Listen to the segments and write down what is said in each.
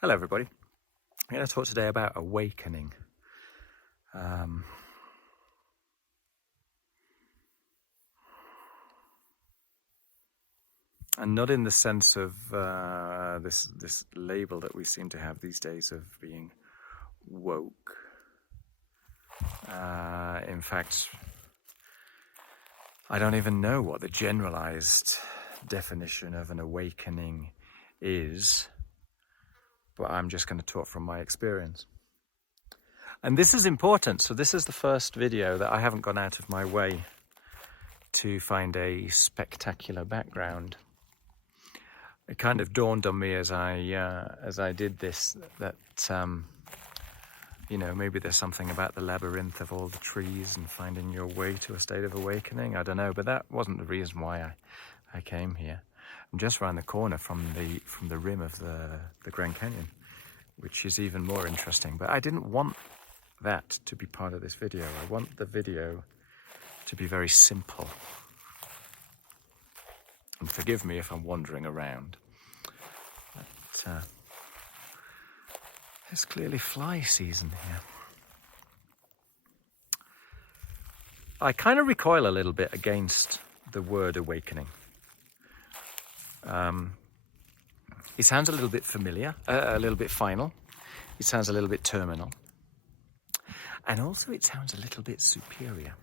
Hello everybody. I'm going to talk today about awakening. And not in the sense of this label that we seem to have these days of being woke. In fact, I don't even know what the generalized definition of an awakening is, but I'm just going to talk from my experience. And this is important. So this is the first video that I haven't gone out of my way to find a spectacular background. It kind of dawned on me as I did this that maybe there's something about the labyrinth of all the trees and finding your way to a state of awakening. I don't know, but that wasn't the reason why I came here. I'm just around the corner from the rim of the Grand Canyon, which is even more interesting. But I didn't want that to be part of this video. I want the video to be very simple. And forgive me if I'm wandering around. But it's clearly fly season here. I kind of recoil a little bit against the word awakening. It sounds a little bit familiar, a little bit final. It sounds a little bit terminal. And also it sounds a little bit superior.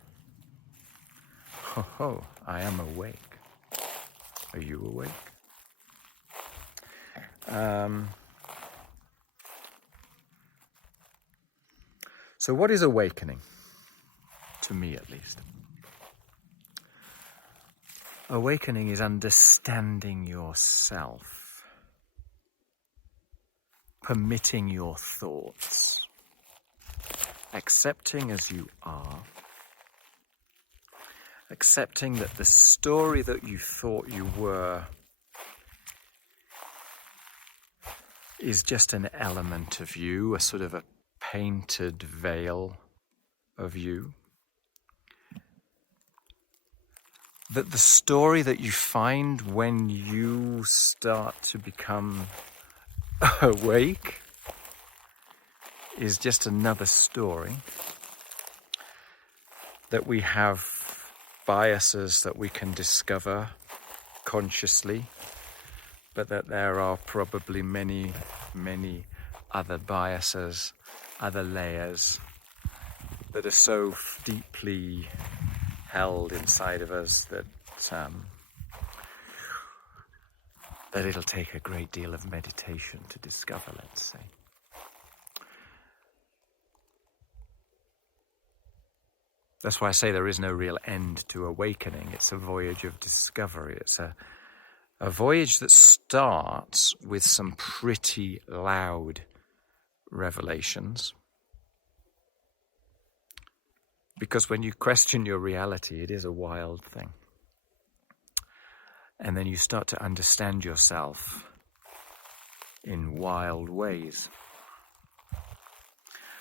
Ho, I am awake. Are you awake? So what is awakening? To me, at least. Awakening is understanding yourself, permitting your thoughts, accepting as you are, accepting that the story that you thought you were is just an element of you, a sort of a painted veil of you. That the story that you find when you start to become awake is just another story. That we have biases that we can discover consciously, but that there are probably many, many other biases, other layers that are so deeply held inside of us that it'll take a great deal of meditation to discover, let's say. That's why I say there is no real end to awakening. It's a voyage of discovery. It's a voyage that starts with some pretty loud revelations. Because when you question your reality, it is a wild thing. And then you start to understand yourself in wild ways.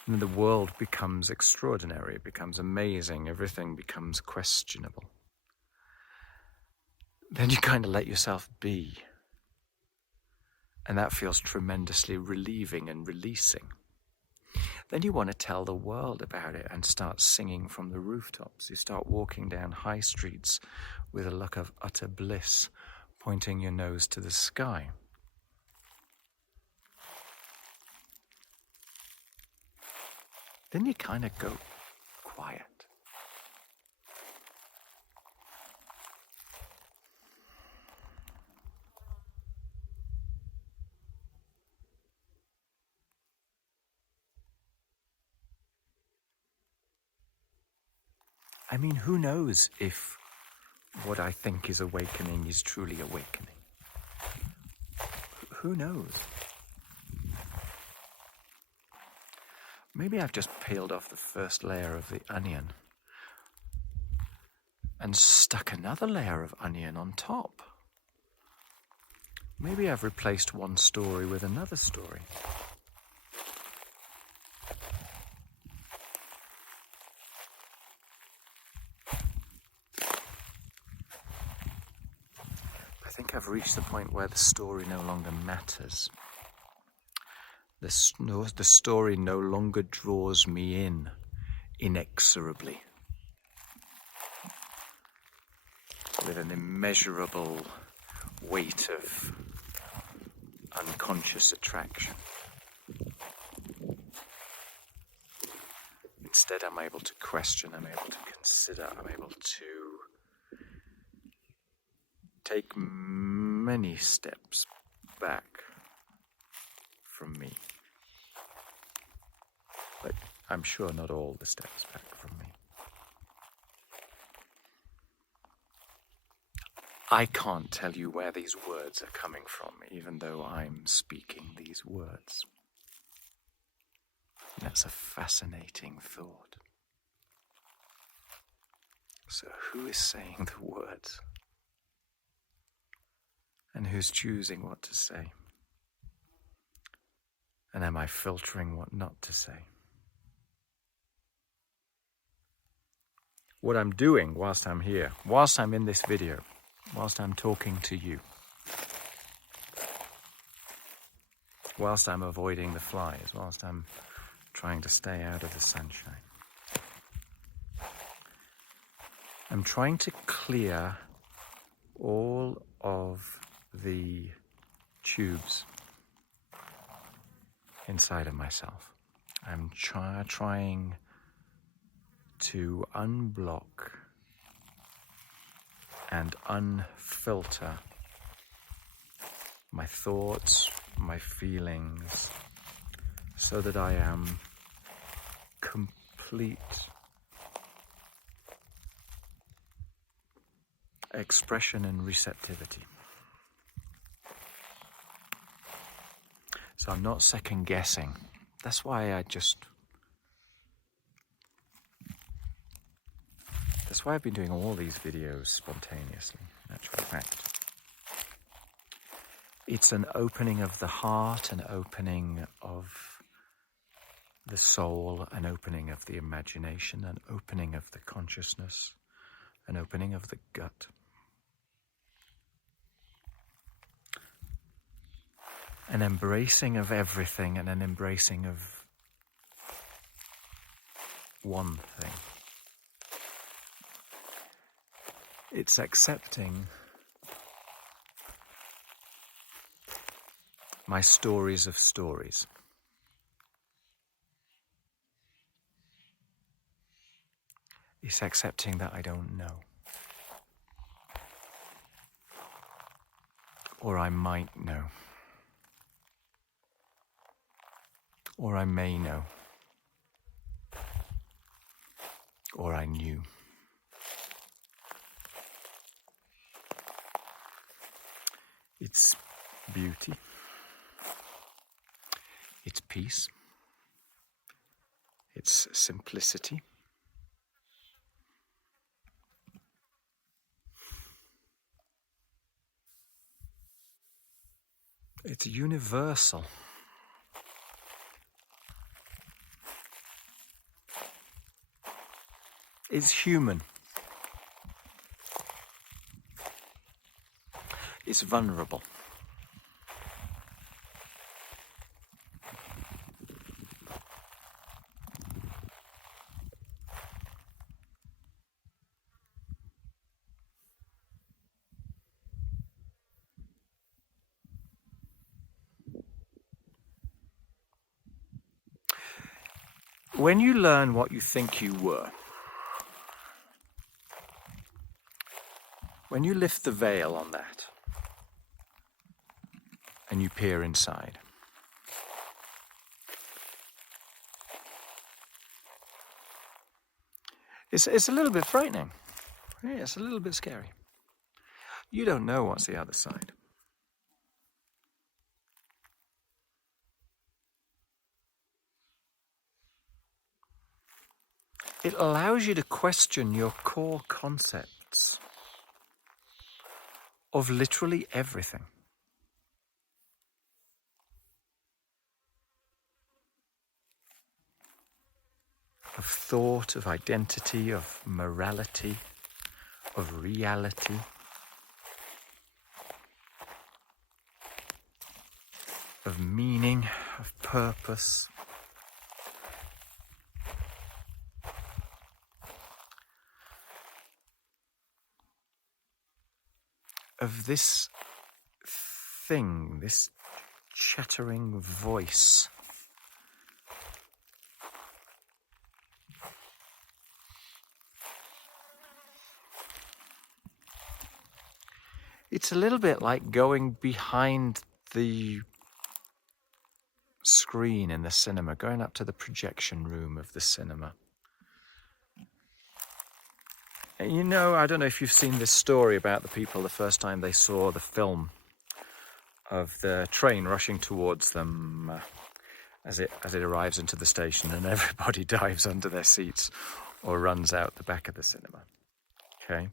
And the world becomes extraordinary, it becomes amazing, everything becomes questionable. Then you kind of let yourself be. And that feels tremendously relieving and releasing. Then you want to tell the world about it and start singing from the rooftops. You start walking down high streets with a look of utter bliss, pointing your nose to the sky. Then you kind of go quiet. I mean, who knows if what I think is awakening is truly awakening? Who knows? Maybe I've just peeled off the first layer of the onion and stuck another layer of onion on top. Maybe I've replaced one story with another story. I think I've reached the point where the story no longer matters. The story no longer draws me in inexorably with an immeasurable weight of unconscious attraction. Instead, I'm able to question, I'm able to consider, I'm able to take many steps back from me. But I'm sure not all the steps back from me. I can't tell you where these words are coming from, even though I'm speaking these words. That's a fascinating thought. So who is saying the words? And who's choosing what to say? And am I filtering what not to say? What I'm doing whilst I'm here, whilst I'm in this video, whilst I'm talking to you, whilst I'm avoiding the flies, whilst I'm trying to stay out of the sunshine, I'm trying to clear all of the tubes inside of myself. I'm trying to unblock and unfilter my thoughts, my feelings, so that I am complete expression and receptivity. So I'm not second guessing. That's why I've been doing all these videos spontaneously, in actual fact. It's an opening of the heart, an opening of the soul, an opening of the imagination, an opening of the consciousness, an opening of the gut. An embracing of everything and an embracing of one thing. It's accepting my stories of stories. It's accepting that I don't know. Or I might know. Or I may know. Or I knew. It's beauty. It's peace. It's simplicity. It's universal. It's human. It's vulnerable. When you learn what you think you were, when you lift the veil on that and you peer inside, it's a little bit frightening. Yeah, it's a little bit scary. You don't know what's the other side. It allows you to question your core concepts of literally everything. Of thought, of identity, of morality, of reality. Of meaning, of purpose, of this thing, this chattering voice. It's a little bit like going behind the screen in the cinema, going up to the projection room of the cinema. And you know, I don't know if you've seen this story about the people the first time they saw the film of the train rushing towards them as it arrives into the station, and everybody dives under their seats or runs out the back of the cinema. Okay?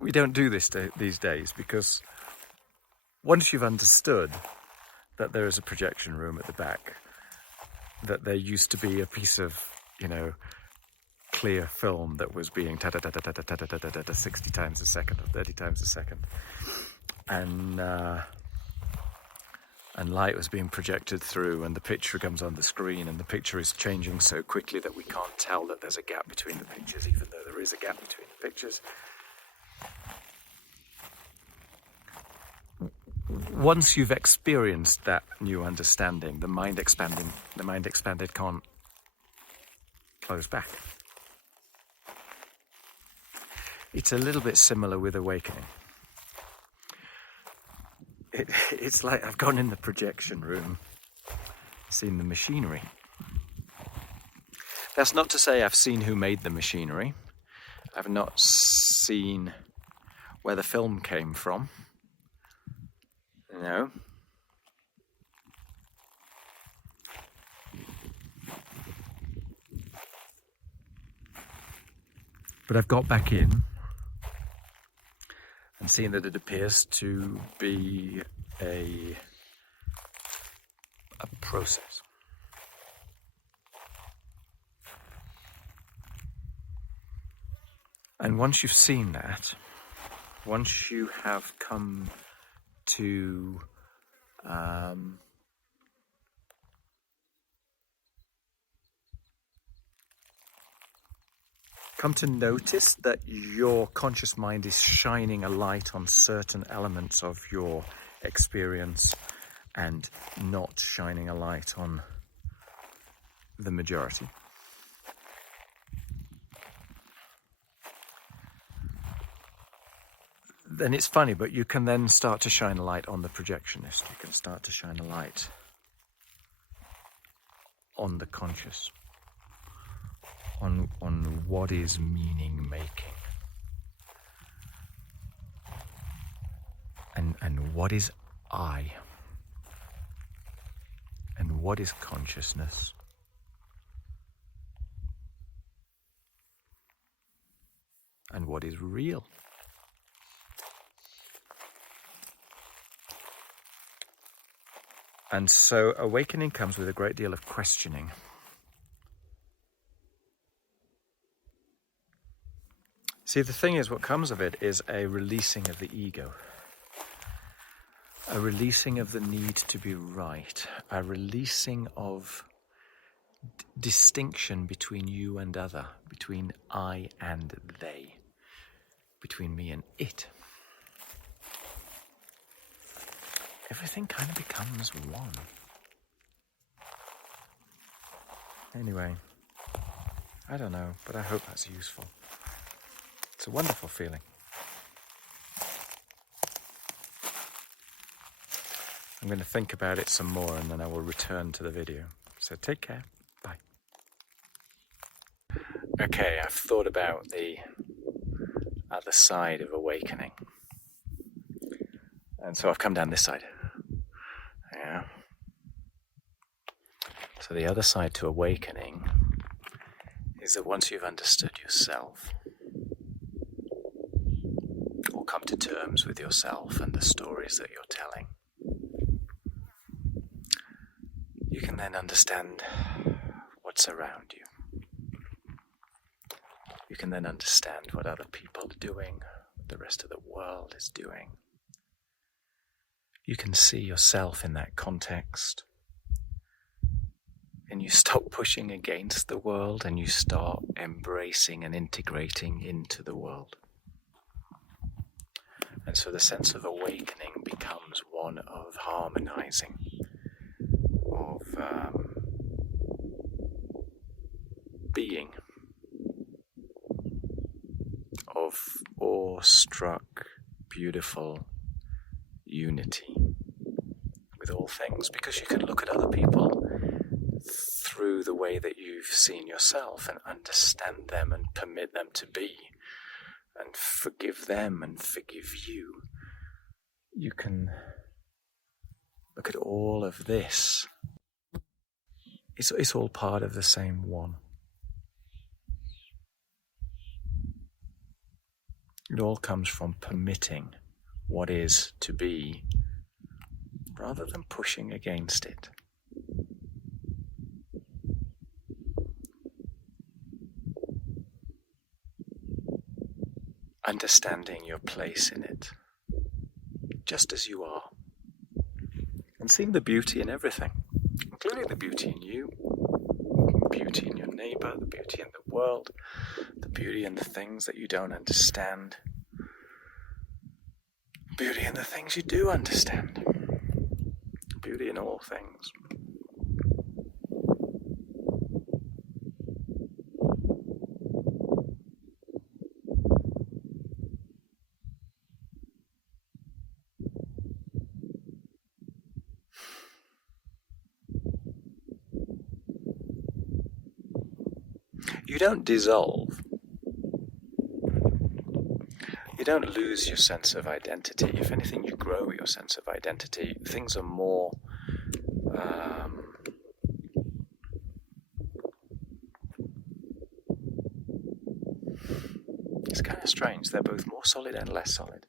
We don't do this these days, because once you've understood that there is a projection room at the back, that there used to be a piece of, clear film that was being 60 times a second or 30 times a second, and light was being projected through, and the picture comes on the screen, and the picture is changing so quickly that we can't tell that there's a gap between the pictures, even though there is a gap between the pictures. Once you've experienced that new understanding, the mind expanded can't close back. It's a little bit similar with awakening. It's like I've gone in the projection room, seen the machinery. That's not to say I've seen who made the machinery. I've not seen where the film came from. No. But I've got back in and seen that it appears to be a process. And once you've seen that, once you have come to notice that your conscious mind is shining a light on certain elements of your experience and not shining a light on the majority. Then it's funny, but you can then start to shine a light on the projectionist. You can start to shine a light on the conscious, on what is meaning making, and what is I, and what is consciousness, and what is real. And so awakening comes with a great deal of questioning. See, the thing is, what comes of it is a releasing of the ego, a releasing of the need to be right, a releasing of distinction between you and other, between I and they, between me and it. Everything kind of becomes one. Anyway, I don't know, but I hope that's useful. It's a wonderful feeling. I'm going to think about it some more, and then I will return to the video. So take care. Bye. Okay, I've thought about the other side of awakening. And so I've come down this side. Yeah. So the other side to awakening is that once you've understood yourself, or come to terms with yourself and the stories that you're telling, you can then understand what's around you. You can then understand what other people are doing, what the rest of the world is doing. you can see yourself in that context. And you stop pushing against the world and you start embracing and integrating into the world. And so the sense of awakening becomes one of harmonizing, of being, of awestruck, beautiful unity with all things, because you can look at other people through the way that you've seen yourself and understand them and permit them to be and forgive them and forgive you. You can look at all of this. It's all part of the same one. It all comes from permitting what is to be rather than pushing against it. Understanding your place in it, just as you are, and seeing the beauty in everything, including the beauty in you, the beauty in your neighbor, the beauty in the world, the beauty in the things that you don't understand, beauty in the things you do understand, beauty in all things. You don't dissolve. You don't lose your sense of identity. If anything, you grow your sense of identity. Things are more it's kind of strange. They're both more solid and less solid.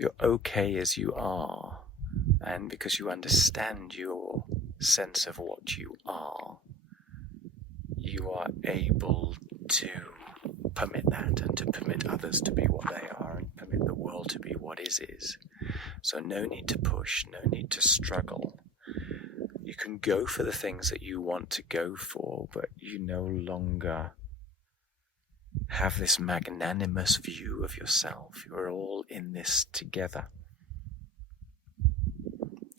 You're okay as you are, and because you understand your sense of what you are able to permit that and to permit others to be what they are and permit the world to be what is. So no need to push, no need to struggle. You can go for the things that you want to go for, but you no longer have this magnanimous view of yourself. You're all in this together.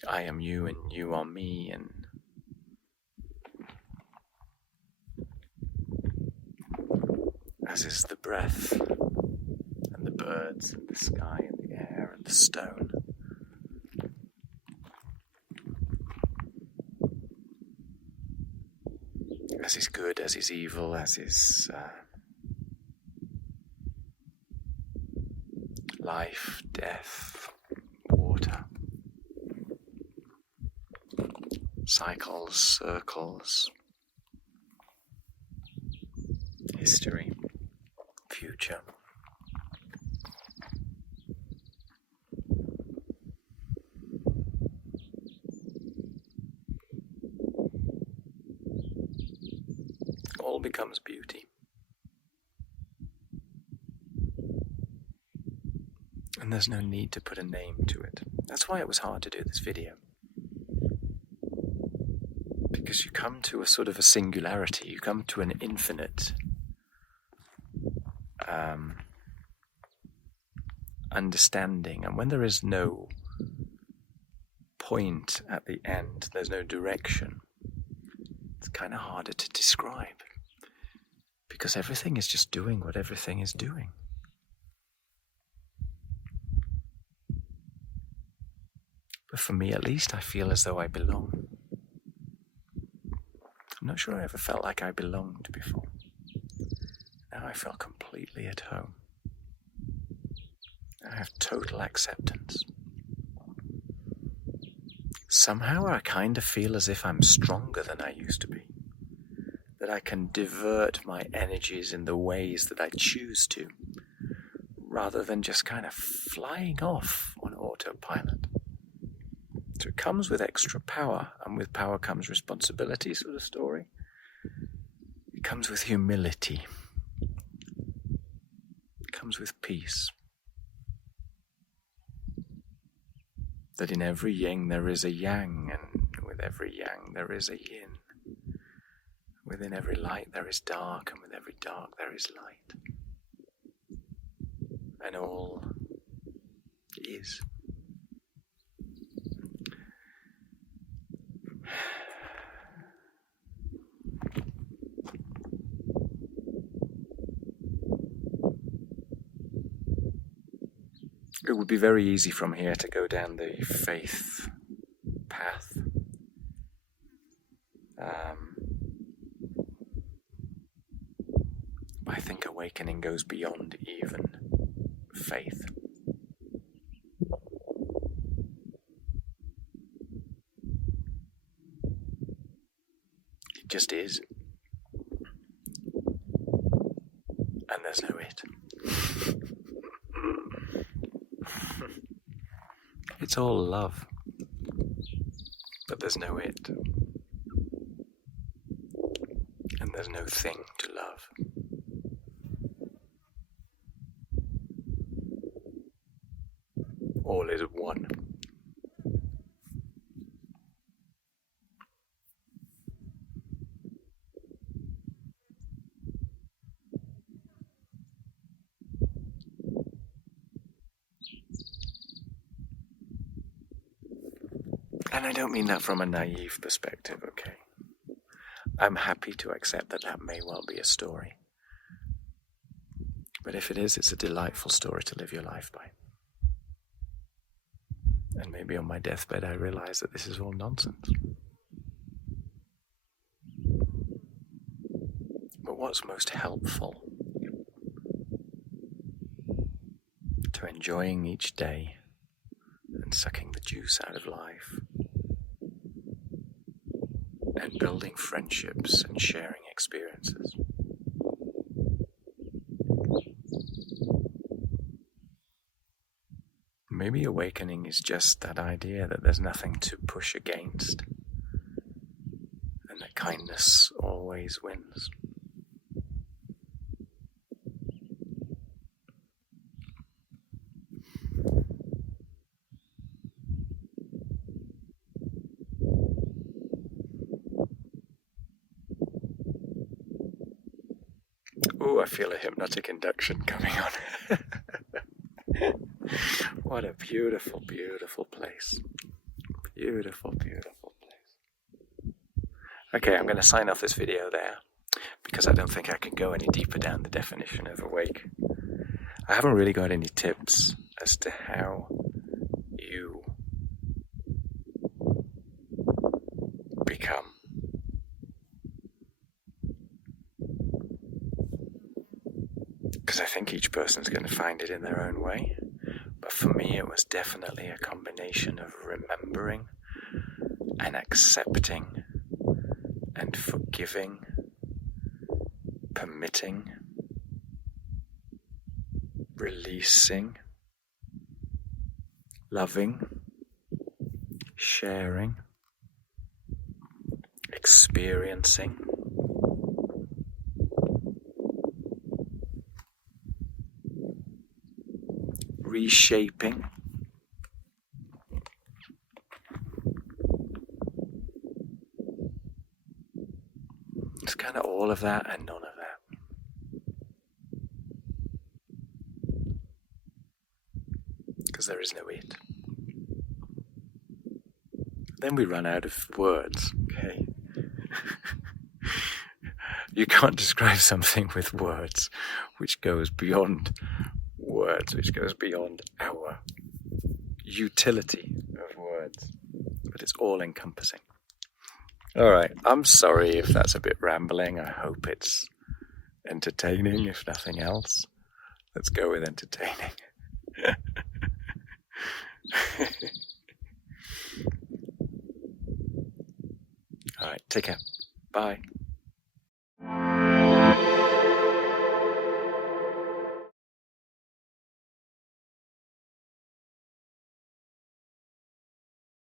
I am you and you are me, and as is the breath and the birds and the sky and the air and the stone. As is good, as is evil, as is life, death, water, cycles, circles, history, future. All becomes beauty. And there's no need to put a name to it. That's why it was hard to do this video. Because you come to a sort of a singularity, you come to an infinite understanding, and when there is no point at the end, there's no direction, it's kind of harder to describe, because everything is just doing what everything is doing. But for me at least, I feel as though I belong. I'm not sure I ever felt like I belonged before. Now I feel completely at home. I have total acceptance. Somehow I kind of feel as if I'm stronger than I used to be. That I can divert my energies in the ways that I choose to, rather than just kind of flying off on autopilot. So it comes with extra power, and with power comes responsibility, sort of story. It comes with humility. It comes with peace. That in every yin there is a yang, and with every yang there is a yin. Within every light there is dark, and with every dark there is light. And all is. It would be very easy from here to go down the faith path. I think awakening goes beyond even faith. It just is. And there's no it. It's all love, but there's no it. And there's no thing to love. All is one. And I don't mean that from a naive perspective, okay? I'm happy to accept that that may well be a story. But if it is, it's a delightful story to live your life by. And maybe on my deathbed I realize that this is all nonsense. But what's most helpful to enjoying each day and sucking the juice out of life and building friendships and sharing experiences. Maybe awakening is just that idea that there's nothing to push against and that kindness always wins. Ooh, I feel a hypnotic induction coming on. What a beautiful, beautiful place. Beautiful, beautiful place. Okay, I'm going to sign off this video there because I don't think I can go any deeper down the definition of awake. I haven't really got any tips as to how you become. Because I think each person's going to find it in their own way. But for me, it was definitely a combination of remembering and accepting and forgiving, permitting, releasing, loving, sharing, experiencing, reshaping, it's kind of all of that and none of that. Because there is no it. Then we run out of words, okay? You can't describe something with words, which goes beyond words, which goes beyond our utility of words, but it's all encompassing. All right, I'm sorry if that's a bit rambling. I hope it's entertaining, if nothing else. Let's go with entertaining. All right, take care. Bye.